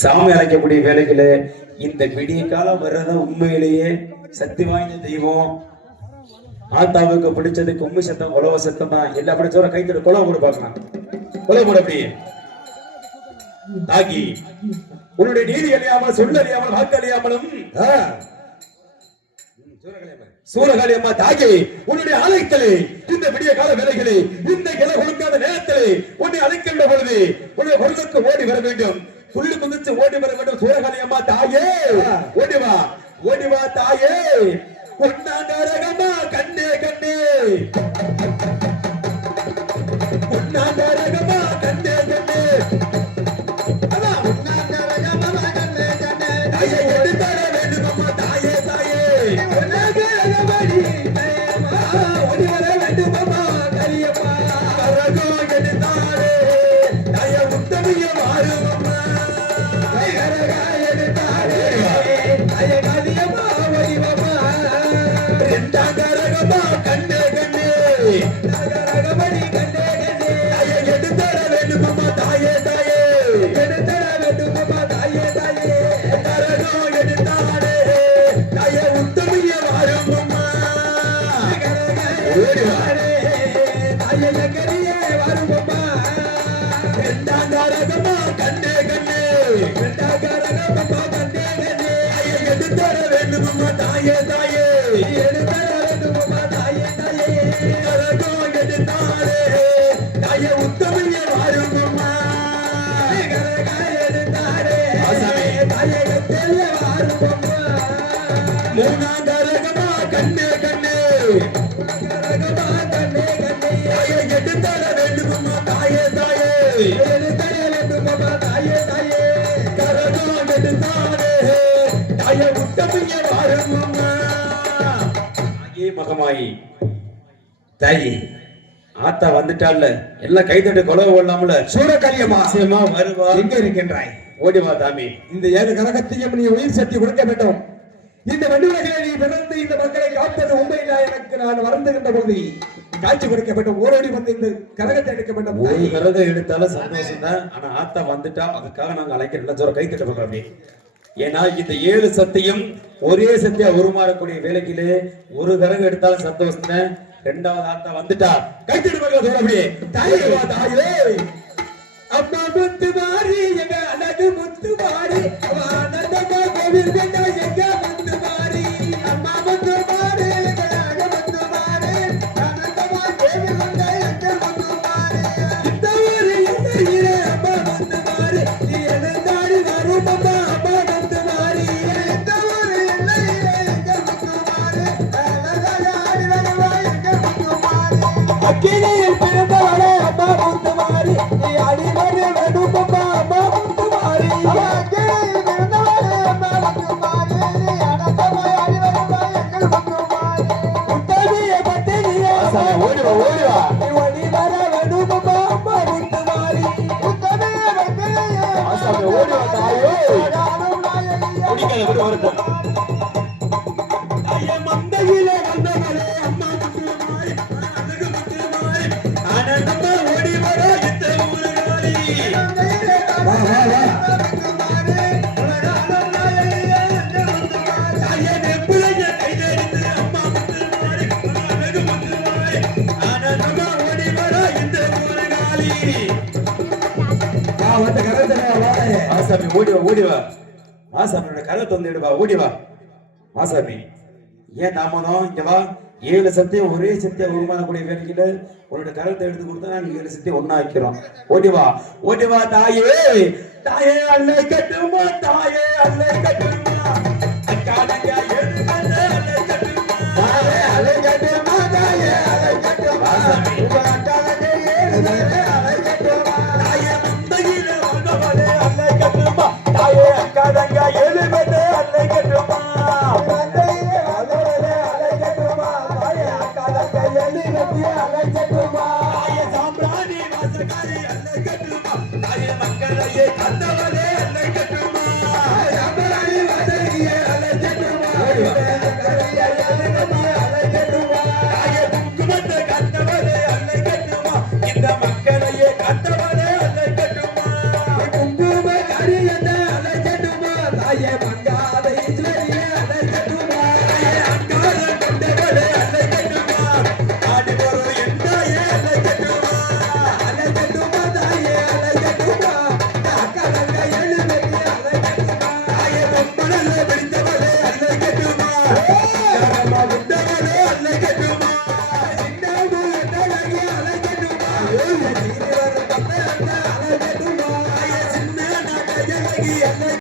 சாமி அழைக்கக்கூடிய வேலைகளே இந்த விடிய காலம் வர்றதா உண்மையிலேயே சக்தி வாய்ந்த தெய்வம். ஆத்தாவுக்கு பிடிச்சது கும்மி சத்தம் உழவ சத்தம் தான். எல்லா பிடிச்சவரை கைத்தோட குழவை கூட பார்க்கலாம். குழவை கூட அப்படியே தாக்கி உன்னுடைய நீதி அறியாமல் சொல்ல அறியாமல் வாக்கு அறியாமலும் சூரகாளி அம்மா தாகி உன்னுடைய அழைக்கலே இந்த விடிய கால வேலைகளே இந்த கிளை கொடுக்காத நேரத்திலே உன்னை அழைக்கின்ற பொழுது உன்னுடைய பொருளுக்கு ஓடி வர வேண்டும். புல்லு குதிச்சு ஓடி வர வேண்டும். சூரகாளி அம்மா தாயே ஓடிவா தாயே பொன்னாங்கரகமா கண்ணே கண்ணே பொன்னாங்கரகமா கண்ணே கண்ணே தாயே எடுத்தார வேண்டும் அம்மா தாயே தாயே ஓடி வர வேண்டும் அம்மா கரியம்மா கரகோ எடுத்தாரே தாயே உத்தமிய மாறும் அம்மா கரகா எடுத்தாரே தாயே கரியம்மா ஓடிவம்மா ரெண்டாங்கரகமா கண்ணே கண்ணே நகரகமணி கண்ணே கண்ணே தாயே எடுத்தார வேண்டும் அம்மா தாயே தாயே எடுத்தார வேண்டும் அம்மா தாயே தாயே கரகோ எடுத்தாரே தாயே உத்தமிய மாறும் அம்மா கண்ணே கண்ணே எடுத்தர வேண்டும் தாயே தாயே எடுத்தர வேண்டும் தாயே தாயே கரகோ எடுத்தாரே தாயே உத்தமிய வாரும் அம்மா கரகா எடுத்தாரே தாயே கத்தெல்ல வாரும் அம்மா மூணாம் கரகமா கண்ணே கண்ணே கரகமா கண்ணே கண்ணே தாயே எடுத்தர வேண்டும் தாயே தாயே எடுத்தர வேண்டும் தாயே தாயே கரகோ எடுத்தாரே தாயே உத்தமிய வாரும் அம்மா ஆகியே மகமாயி தாயி ஆத்தா வந்துட்டாள்ல எல்லாம் கைதட்டு கொலை ஓடலாம்ல சூரகாளியம்மா நிச்சயமா வருவா. எங்க இருக்கின்றாய்? ஓடிவா தாமி. இந்த ஏழு கரகத்தையும் நீ உயிர் சக்தி கொடுக்க வேண்டும். இந்த வண்டுலகிலே நீ பிறந்து இந்த மக்களை காப்பது உண்மையில்லை. எனக்கு நான் வருந்துகின்ற பொழுது காட்சி கொடுக்க வேண்டும். ஓரோடி வந்து இந்த கரகத்தை எடுக்க வேண்டும். ஒரு கரகம் எடுத்தாலும் சந்தோஷம் தான். ஆனா ஆத்தா வந்துட்டா அதுக்காக நாங்க அழைக்கிறோம். ஜோர கை தட்ட அப்படி. ஏன்னா இந்த ஏழு சத்தியம் ஒரே சத்தியா உருமாறக்கூடிய வேலைக்கிலே ஒரு கரகம் எடுத்தாலும் சந்தோஷம் தான். ரெண்டாவது ஆத்தா வந்துட்டா கை தட்டு அப்படியே தாயே தாயே அம்மா முத்து மாறி எங்க அழகு முத்து மாறி ஆனந்தமா கோவில் கண்டா எங்க முத்து மாறி அம்மா முத்து மாறி எங்க அழகு முத்து மாறி ஆனந்தமா கோவில் கண்டா எங்க முத்து மாறி இந்த ஊரு இந்த ஈரே அம்மா முத்து மாறி நீ எழுந்தாடி வரும் அம்மா அம்மா முத்து மாறி இந்த ஊரு இந்த ஈரே எங்க முத்து மாறி அழகாடி வருவா எங்க முத்து மாறி அக்கினியில் பிறந்தவளே அம்மா முத்து மாறி நீ அடிமறி வேண்டும் அம்மா அம்மா முத்து மாறி அக்கினியில் பிறந்தவளே அம்மா முத்து மாறி நீ அடக்கமாய் அடி வருவா எங்கள் முத்து மாறி உத்தமிய பத்தினியே ஓடிவா நீ ஓடி வர வேண்டும் அம்மா அம்மா முத்து மாறி உத்தமிய பத்தினியே ஓடிவா தாயே குடிக்கல விடு வரட்டும் தாயே மந்தையிலே வந்தவளே அம்மா முத்து மாறி அழகு முத்து மாறி ஆனந்தமா ஓடி வர இந்த ஊருகாரி வா வா வா முத்து மாறி தாயே நெப்புலைய கைதெடுத்து அம்மா முத்து மாறி அழகு முத்து மாறி ஆனந்தமா ஓடி வர இந்த ஊருகாரி வா வந்து கரத்தை வா ஆசாமி ஓடிவா ஆசாமியோட கரத்தை வந்து எடுவா ஓடிவா ஆசாமி ஏன் தாமதம் இங்க வா ஏழு சத்தியம் ஒரே சத்தியம் உருமாறக்கூடிய வேலையில உன்னோட கருத்தை எடுத்து கொடுத்தா நாங்க ஏழு சத்தியம் ஒன்னா வைக்கிறோம். ஓடிவா தாயே தாயே அல்லை கட்டுமா தாயே அல்லை கட்டுமா அக்கானங்க